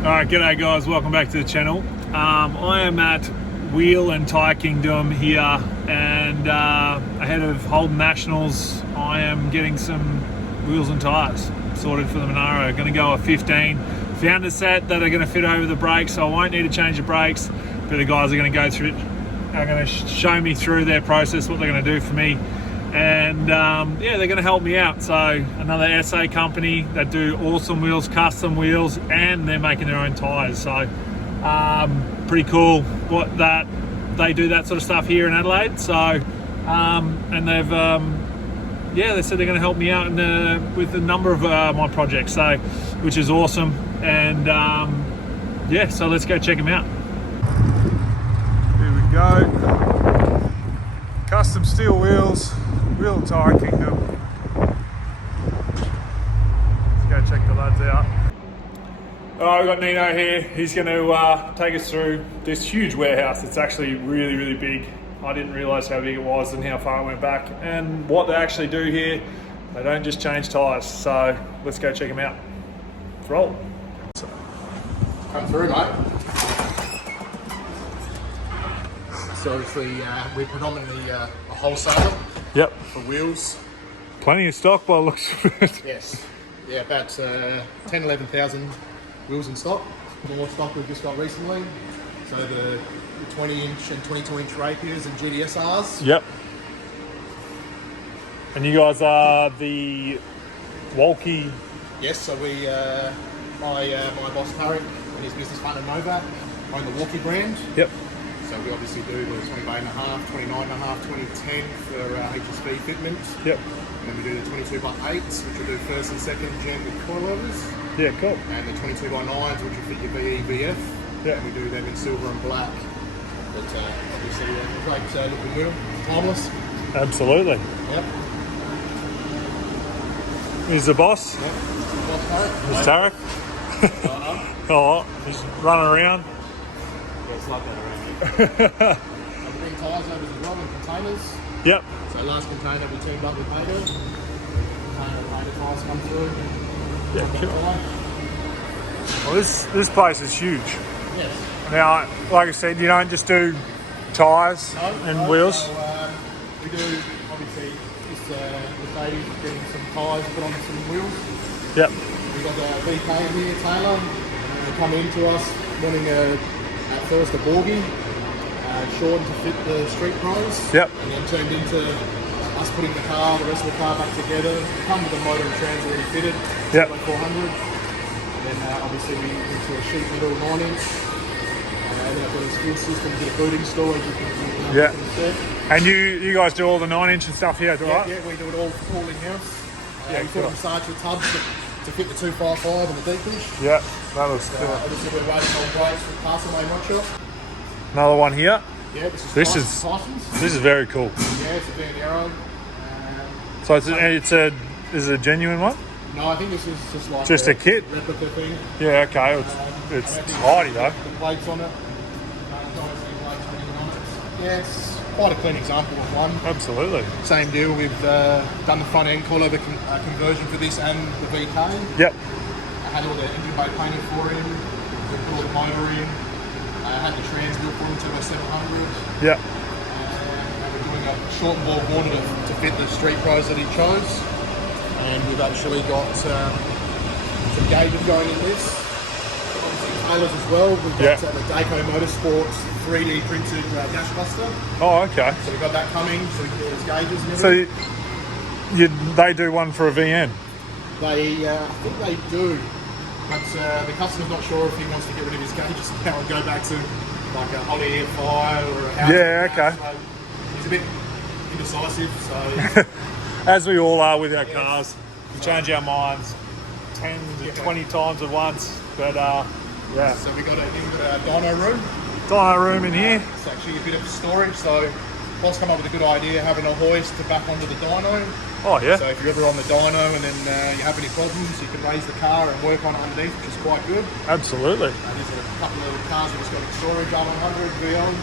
Alright, g'day guys, welcome back to the channel. I am at Wheel and Tyre Kingdom here, and ahead of Holden Nationals I am getting some wheels and tyres sorted for the Monaro. Going to go a 15. Found a set that are going to fit over the brakes, so I won't need to change the brakes, but the guys are going to go through it, are going to show me through their process, what they're going to do for me. And yeah, they're going to help me out. So another SA company that do awesome wheels, custom wheels, and they're making their own tyres. So pretty cool what that they do that sort of stuff here in Adelaide. So and they've yeah, they said they're going to help me out with a number of my projects, so which is awesome. And yeah, so let's go check them out. Here we go. Custom steel wheels. Wheel and Tyre Kingdom. Let's go check the lads out. Alright, we've got Nino here. He's going to take us through this huge warehouse. It's actually really, really big. I didn't realise how big it was and how far it went back. And what they actually do here, they don't just change tyres. So let's go check them out. Let's roll. Come through, mate. So obviously we're predominantly a wholesaler. Yep. For wheels. Plenty of stock by the looks of it. Yes. Yeah, about 11,000 wheels in stock. The more stock we've just got recently. So the 20-inch and 22-inch rapiers and GDSRs. Yep. And you guys are the Walkie. Yes, so we, my boss Tarek and his business partner Novak own the Walkie brand. Yep. So we obviously do the 28.5, 29.5, 2010 for HSV fitment. Yep. And then we do the 22x8s, which will do first and second gen with coilovers. Yeah, cool. And the 22x9s, which will fit your VE, VF. Yeah. And we do them in silver and black. But obviously a great looking wheel, timeless. Absolutely. Yep. Here's the boss. Yep. Boss Tarek. There's Tarek. Oh, he's running around. Yeah, it's like that around here. And we bring tyres over as well in containers. Yep. So last container we teamed up with Pago. Container tyres come through. Yeah, cool. Well, this place is huge. Yes. Now, like I said, you don't just do tyres and wheels. So, we do obviously just with ladies getting some tyres put on some wheels. Yep. We've got the VK in here, Taylor. They come in to us wanting at first a bogie, shortened to fit the street pros. Yep. And then turned into us putting the rest of the car back together. Come with the motor and trans already fitted. Yep. 400. And then obviously we into a sheet metal 9-inch. And then I've got a fuel system to the booting storage. Yeah. And you guys do all the 9-inch and stuff here, right? Yeah, we do it all in-house. Yeah, we put on Sartre tubs to fit the 255 and the deep dish. Yeah, that was cool. Obviously we're waiting on brakes with Castlemay Mod Shop. Another one here. Yeah, this is very cool. Yeah, it's a Van Arrow. So is it a genuine one? No, I think this is just like a kit replica thing. Yeah, okay. It's tidy though. The plates on it. Yeah, it's quite a clean example of one. Absolutely. Same deal. We've done the front end coilover conversion for this and the VK. Yep. I had all the engine bay painted for him. We put all the motor in. I had the trans built for him to a 700. Yep. And we're doing a short and ball border to fit the street pros that he chose. And we've actually got some gauges going in this. Obviously tailors as well. We've got the Daco Motorsports 3D printed gas cluster. Oh, okay. So we've got that coming. So there's gauges and So everything. they do one for a VN? They, I think they do. But the customer's not sure if he wants to get rid of his gauges now and go back to like a hot air fire or a house. Yeah, okay. So he's a bit indecisive, so... As we all are with our cars. We change our minds 10 to 20 times at once. But yeah. So we've got a dyno room. Dyno room in here. It's actually a bit of storage, so Boss come up with a good idea having a hoist to back onto the dyno. Oh yeah. So if you're ever on the dyno and then you have any problems, you can raise the car and work on it underneath, which is quite good. Absolutely. These are a couple of cars that just got in storage, R100, Vion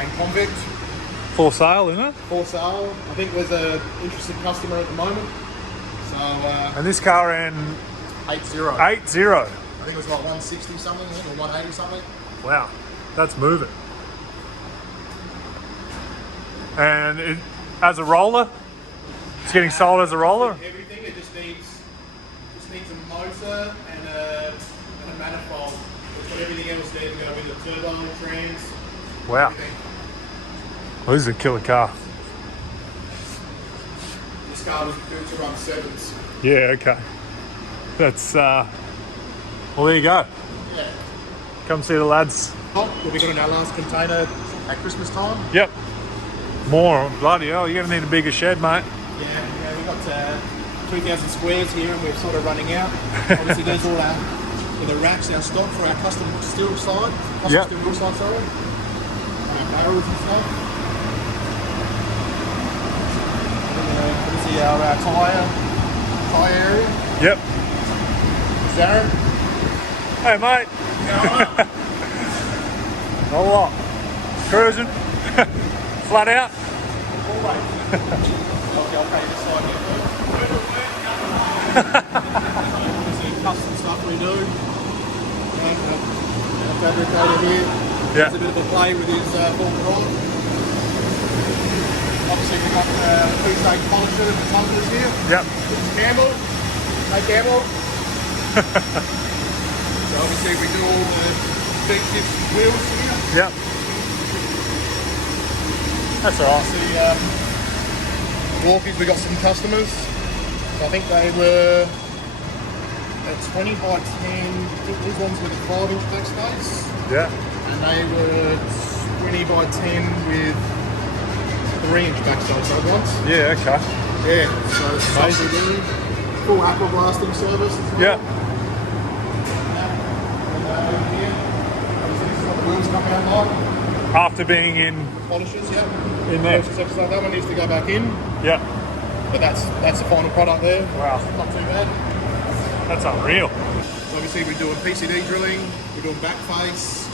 and Convict. For sale, isn't it? For sale. I think there's an interested customer at the moment. So and this car ran 8.0. 8.0. I think it was like 160 something, I think, or 180 something. Wow, that's moving. And as a roller, it's getting sold as a roller? Everything, it just needs a motor and a manifold. It's got everything else there to go with the turbo, trans, Wow. everything. Well, this is a killer car. This car was built to run sevens. Yeah, okay. That's, well, there you go. Yeah. Come see the lads. We'll be doing our last container at Christmas time. Yep. More. Bloody hell, you're going to need a bigger shed, mate. Yeah, we've got 3,000 squares here and we're sort of running out. Obviously there's all our, in the racks, our stock for our custom steel side. Yep. Steel wheel side, sorry. Our barrels and stuff. Obviously our tyre area. Yep. Darren. Hey, mate. Not a lot. Cruising. Flat out. Always. Okay, I'll pay this side here. Obviously custom stuff we do. And our fabricator here. Yeah. There's a bit of a play with his ball rod. Obviously we've got two-stage polisher and tumblers here. Yep. This is Campbell. Hey Campbell. So obviously we do all the big tip wheels here. Yep. That's all right. The walkies, we got some customers. So I think they were at 20 by 10. I think these ones with a 5-inch backspace. Yeah. And they were 20 by 10 with 3-inch backspace those ones. Yeah, okay. Yeah, so it's Amazing. amazing. Full aqua blasting service as well. Yeah. And over here, obviously this is what the wheels coming out like. After being in Polishes, yeah. In there. Polishes, so that one needs to go back in, yeah. but that's the final product there. Wow. Not too bad. That's unreal. So obviously we're doing PCD drilling, we're doing back face,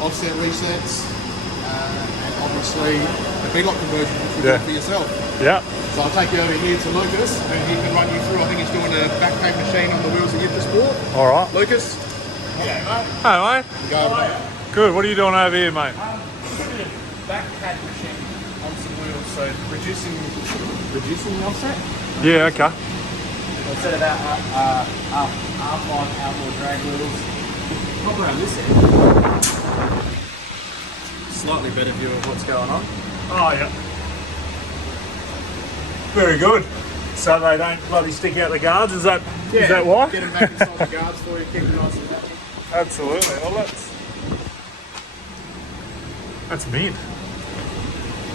offset resets, and obviously the Beadlock conversion, which we're doing for yourself. Yeah. So I'll take you over here to Lucas, and he can run you through. I think he's doing a back tape machine on the wheels of the sport. All right. Lucas. Yeah, mate. Hey, mate. Go over there. Good. What are you doing over here, mate? Back pad machine on some wheels, so reducing the offset. Yeah, okay. Instead of that R5 Outlaw drag wheels, pop around this end. Slightly better view of what's going on. Oh, yeah. Very good. So they don't bloody stick out the guards, is that why? Get them back inside the guards for you, keep them nice and happy. Absolutely. Well, that's mint.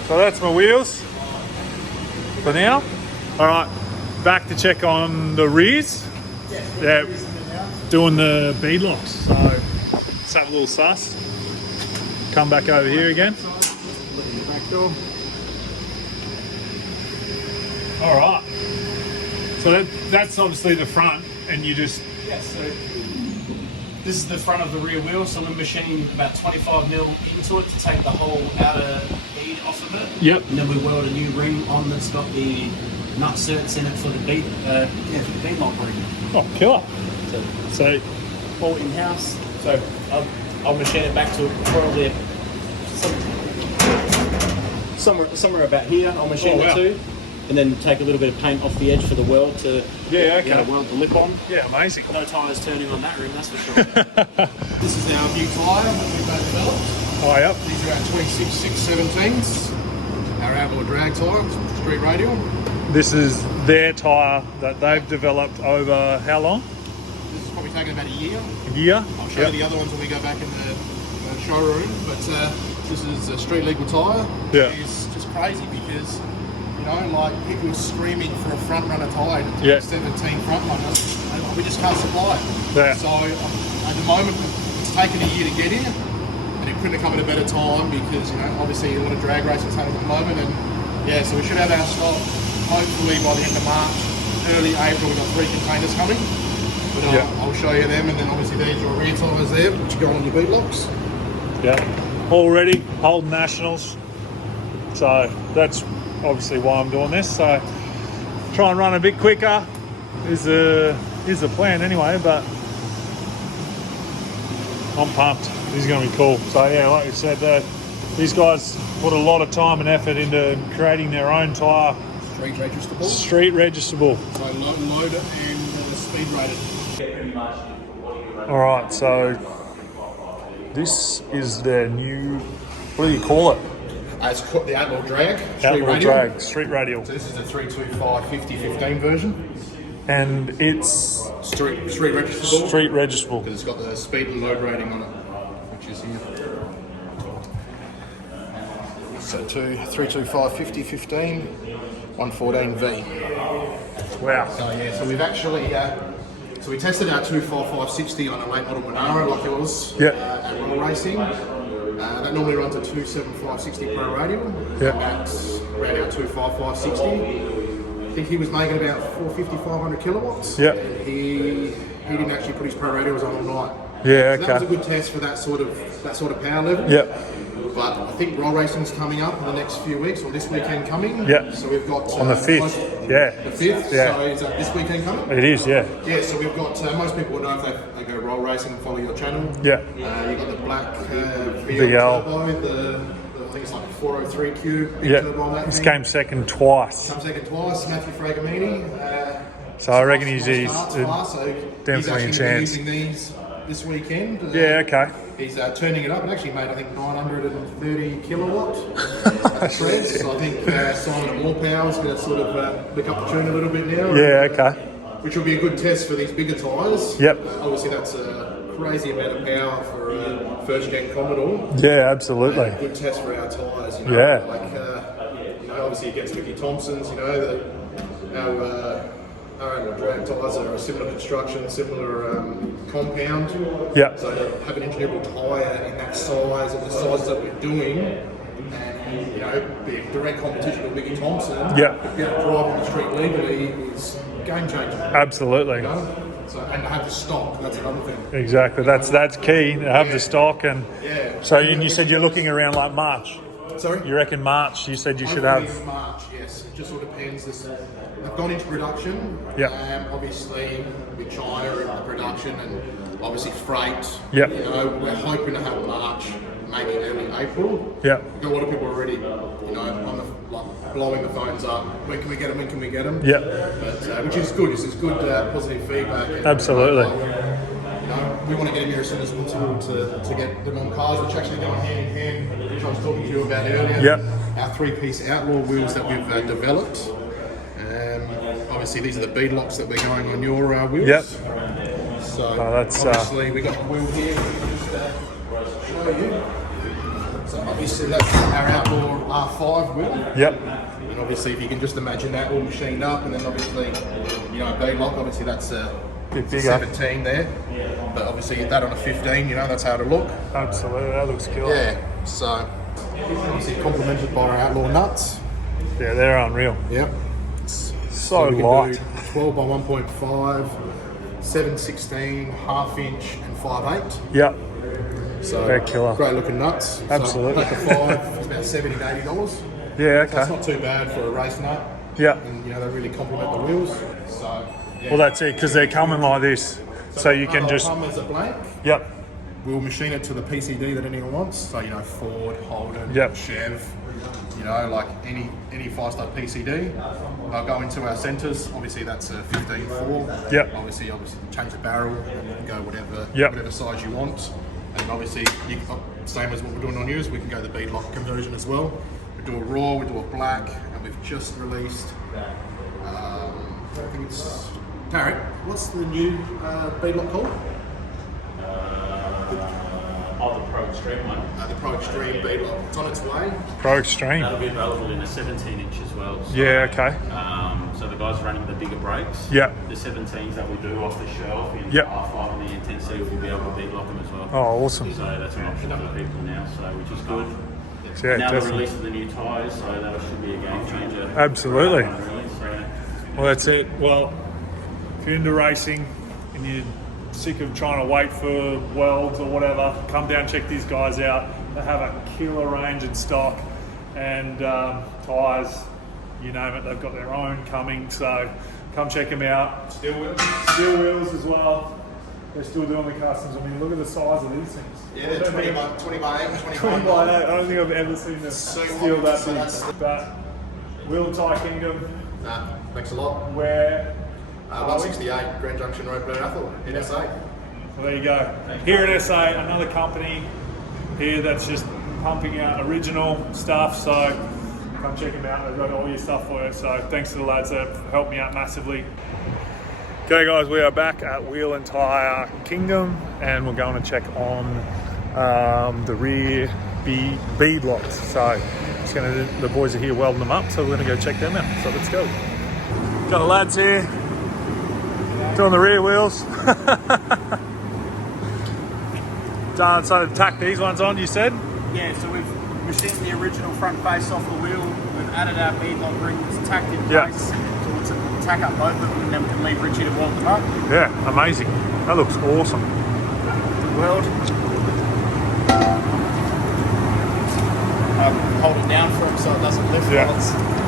So that's my wheels for now. All right, back to check on the rears. Yeah, doing the beadlocks. So let's have a little suss. Come back over here again. All right. So that's obviously the front, and you just So this is the front of the rear wheel, so we're machining about 25mm into it to take the whole outer bead off of it. Yep. And then we weld a new ring on that's got the nut certs in it for the bead, for the beadlock ring. oh, killer. So All in-house. So I'll machine it back to probably somewhere about here. I'll machine Oh, wow. it to, and then take a little bit of paint off the edge for the weld to weld the lip on. yeah, amazing. No tyres turning on that ring, that's for sure. This is our new tyre that we've developed. Oh, yep. These are our 26/617s, our Outlaw drag tyre, street radial. This is their tyre that they've developed over how long? This is probably taken about a year. A year? I'll show you the other ones when we go back in the showroom, but this is a street legal tyre. Yeah. It's just crazy because, you know, like people are screaming for a front runner tyre to Yeah. 17 front runners, and we just can't supply it. Yeah. So at the moment, it's taken a year to get here, and it couldn't have come at a better time because, you know, obviously a lot of drag racing is happening at the moment, and yeah, so we should have our stock hopefully by the end of March, early April. We've got 3 containers coming, but I'll show you them, and then obviously there's your rear tyres there, which go on your beadlocks. Yeah. Already holding nationals. So that's obviously why I'm doing this. So try and run a bit quicker is is the plan anyway, but I'm pumped. This is going to be cool. So yeah, like you said, these guys put a lot of time and effort into creating their own tyre. Street registerable. Street registerable. So load it and speed rated. All right, so this is their new, what do you call it? It's called the Outlaw Drag. Outlaw Drag, street radial. So this is the 325 50/15 version. And it's Street registerable. street registerable. Because it's got the speed and load rating on it, which is here. So 325 50/15, 114V. Wow. So yeah, so we've actually so we tested our 25560 on a late model Monaro like yours at Royal Racing. That normally runs a 27560 Pro radial. Yeah. That's around our 25560. I think he was making about 450, 500 kilowatts. Yeah. He didn't actually put his Pro radials on all night. Yeah, So okay. that was a good test for that sort of power level. Yep. But I think Royal Racing's coming up in the next few weeks, or this weekend coming. Yep. So we've got On the 5th. Yeah. The 5th. Yeah. So is that this weekend coming? It is, yeah. Yeah. So we've got most people will know if they go Royal Racing and follow your channel. Yeah. You've got the black VL. turbo, the I think it's like 403Q big turbo on that. This thing. came second twice. Come second twice. Matthew Fragamini. So I reckon he's definitely definitely a he's chance. using these this weekend. Yeah, okay. He's turning it up. It actually made, I think, 930 kilowatt threads. So I think Simon at More Power is going to sort of pick up the tune a little bit now. Yeah, okay. Which will be a good test for these bigger tyres. Yep. Obviously, that's a crazy amount of power for a first-gen Commodore. Yeah, absolutely. And a good test for our tyres. You know? Yeah. Like, you know, obviously against Mickey Thompson's, you know, our Outlaw Drag tyres are a similar construction, similar compound. Yeah. So to have an engineerable tyre in that size and the size that we're doing, and you know, be a direct competition with Mickey Thompson. Yeah. To be able to drive on the street legally is game changer. Absolutely. You know? So, and to have the stock, that's another thing. Exactly. That's key to have the stock. And Yeah. so you said you're looking around like March. Sorry? You reckon March? You said you should Hopefully have. in March, yes. It just all depends. They've gone into production. Yep. Obviously, with China and the production and obviously freight. Yep. You know, we're hoping to have March, maybe early April. Yeah. A lot of people are already, you know, blowing the phones up. When can we get them? When can we get them? Yeah. But which is good. This is good positive feedback. Absolutely. You know, we want to get them here as soon as possible to get them on cars, which actually go hand in hand, which I was talking to you about earlier. Yep. Our three-piece Outlaw wheels that we've developed. Obviously, these are the Beadlocks that we're going on your wheels. Yep. So that's, obviously we got the wheel here. We can just show you. So obviously that's our Outlaw R5 wheel. Yep. And obviously, if you can just imagine that all machined up, and then obviously, you know, Beadlock. Obviously, that's a Bit bigger. 17 there. But obviously, that on a 15, you know, that's how to look. Absolutely. That looks killer. Yeah. So obviously complemented by our Outlaw nuts. Yeah, they're unreal. Yep. So we can light. do 12 by 1.5, 7/16, half inch, and 5/8. Yep. So They're killer. great looking nuts. Absolutely. So, like a 5 is about $70 to $80. Yeah, okay. That's not too bad for a race nut. Yeah. And you know, they really complement the wheels. So yeah. Well, that's it, because they're coming like this. So you can they'll just. come as a blank. Yep. We'll machine it to the PCD that anyone wants. So, you know, Ford, Holden, Yep. Chev, you know, like any 5-star PCD. They'll go into our centres. Obviously, that's a 15.4. Yep. Obviously, change the barrel and go whatever Yep. whatever size you want. And obviously, same as what we're doing on yours, we can go the beadlock conversion as well. We do a raw, we do a black, and we've just released. I think it's Tarek. What's the new beadlock called? The Pro Extreme one. The Pro Extreme beadlock. It's on its way. Pro Extreme. That'll be available in a 17-inch as well. So, Yeah, okay. So the guys running the bigger brakes. Yeah. The 17s that we do off the shelf in Yep. R5 and the intensity, we'll be able to beadlock them as well. Oh, awesome. So that's an option for people now, so which is good. Yeah, now the definitely. release of the new tyres, so that should be a game changer. Absolutely. So, Well, that's it. Well, if you're into racing and you're sick of trying to wait for welds or whatever, come down, check these guys out. They have a killer range in stock, and tyres, you name it, they've got their own coming. So Come check them out. Steel wheel. Steel wheels as well. They're still doing the customs. I mean, look at the size of these things. Yeah, they're 20 by 8, 20 by 8. I don't think I've ever seen them steel that big. But Wheel and Tyre Kingdom. Nah, thanks a lot. Where? 168 Grand Junction Road, Outlaw, in SA. Well, there you go. Here in SA, another company here that's just pumping out original stuff. So come check them out. They've got all your stuff for you. So thanks to the lads that have helped me out massively. Okay guys, we are back at Wheel and Tyre Kingdom and we're going to check on the rear beadlocks. So the boys are here welding them up, so we're going to go check them out. So let's go. Got the lads here doing the rear wheels. Done, so to tack these ones on, you said? Yeah, so we've machined the original front face off the wheel. We've added our beadlock rings, tacked in place. So we'll tack up both of them and then we can leave Richie to weld them up. Yeah, amazing. That looks awesome. Weld. Hold it down for him so it doesn't lift while it's...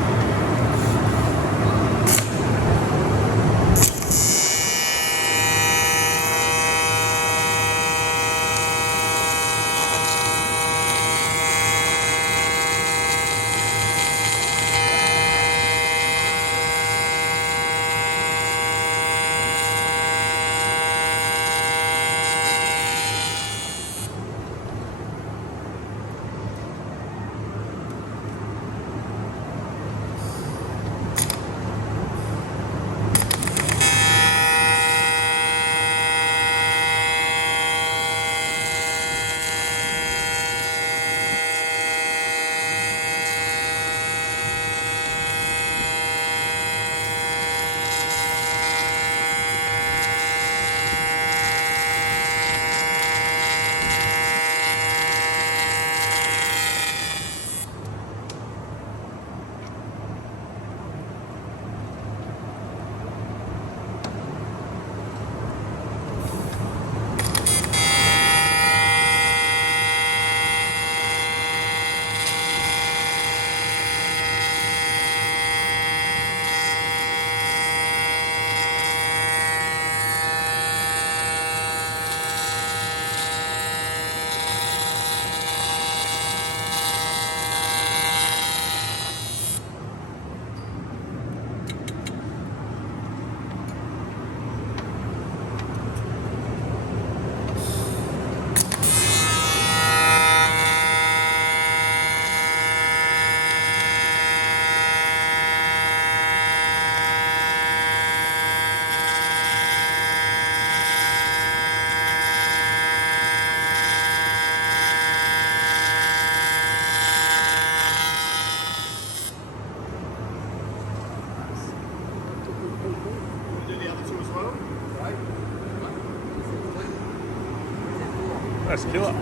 That's killer.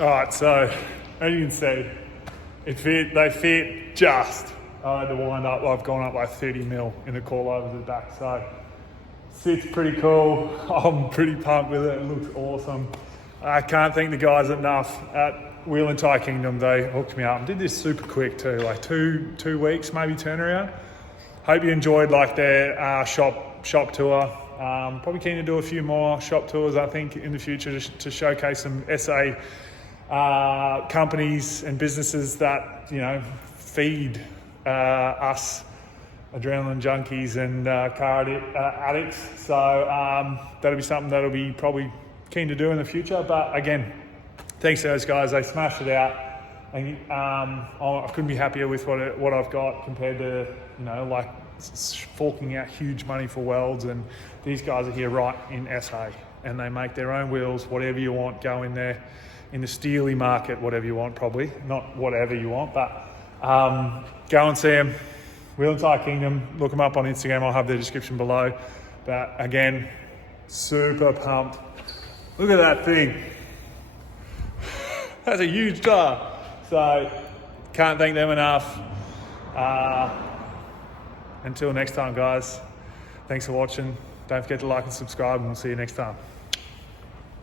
All right, so as you can see, they fit just. I had to wind up, I've gone up like 30 mil in the coil over the back, so sits pretty cool. I'm pretty pumped with it, it looks awesome. I can't thank the guys enough at Wheel and Tyre Kingdom. They hooked me up and did this super quick too, like two weeks maybe turnaround. Hope you enjoyed like their shop tour. Probably keen to do a few more shop tours, I think, in the future to showcase some SA companies and businesses that, you know, feed us adrenaline junkies and car addicts. So that'll be something that'll be probably keen to do in the future. But again, thanks to those guys, they smashed it out. And I couldn't be happier with what I've got compared to, you know, like forking out huge money for welds. And these guys are here right in SA and they make their own wheels, whatever you want, go in there in the steely market, whatever you want, probably not whatever you want, but go and see them. Wheel and Tyre Kingdom, look them up on Instagram, I'll have their description below. But again, super pumped. Look at that thing. That's a huge tire. So can't thank them enough. Until next time, guys, thanks for watching. Don't forget to like and subscribe, and we'll see you next time.